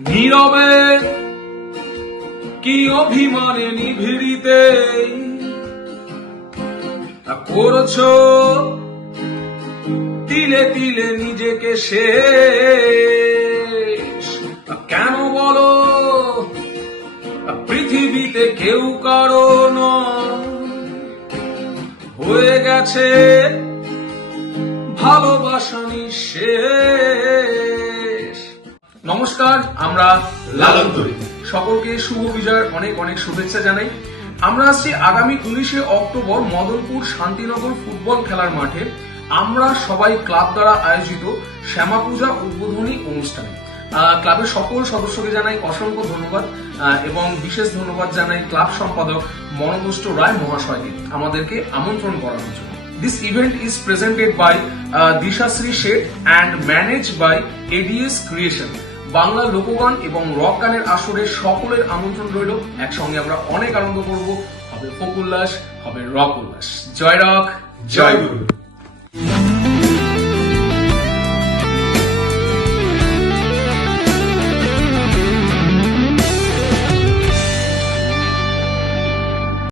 নীরবে কি অভিমানে নিভৃতে করছো তিলে তিলে নিজেকে শেষ। কেন বলো পৃথিবীতে কেউ কারো নয়, হয়ে গেছে ভালোবাসা নিঃশেষ। নমস্কার, আমরা লালন তরি। সকলকে শুভ বিজয়ের অনেক অনেক শুভেচ্ছা জানাই। আমরা আসছি আগামী 19শে অক্টোবর মদনপুর শান্তিনগর ফুটবল খেলার মাঠে আমরা সবাই ক্লাব দ্বারা আয়োজিত শ্যামা পূজা উদ্বোধনী অনুষ্ঠানে। ক্লাবের সকল সদস্যকে জানাই অসংখ্য ধন্যবাদ এবং বিশেষ ধন্যবাদ জানাই ক্লাব সম্পাদক মনোদষ্ট রায় মহাশয়কে আমাদেরকে আমন্ত্রণ করানোর জন্য। This event is presented by Dishasri Sheth and managed by ADS Creation. Bangla লোকগান এবং রক গানের আসরে সকলের আমন্ত্রণ রইল। একসঙ্গে আমরা অনেক আনন্দ করব, হবে ফোক উল্লাস, হবে রক উল্লাস। জয় রক, জয় গুরু।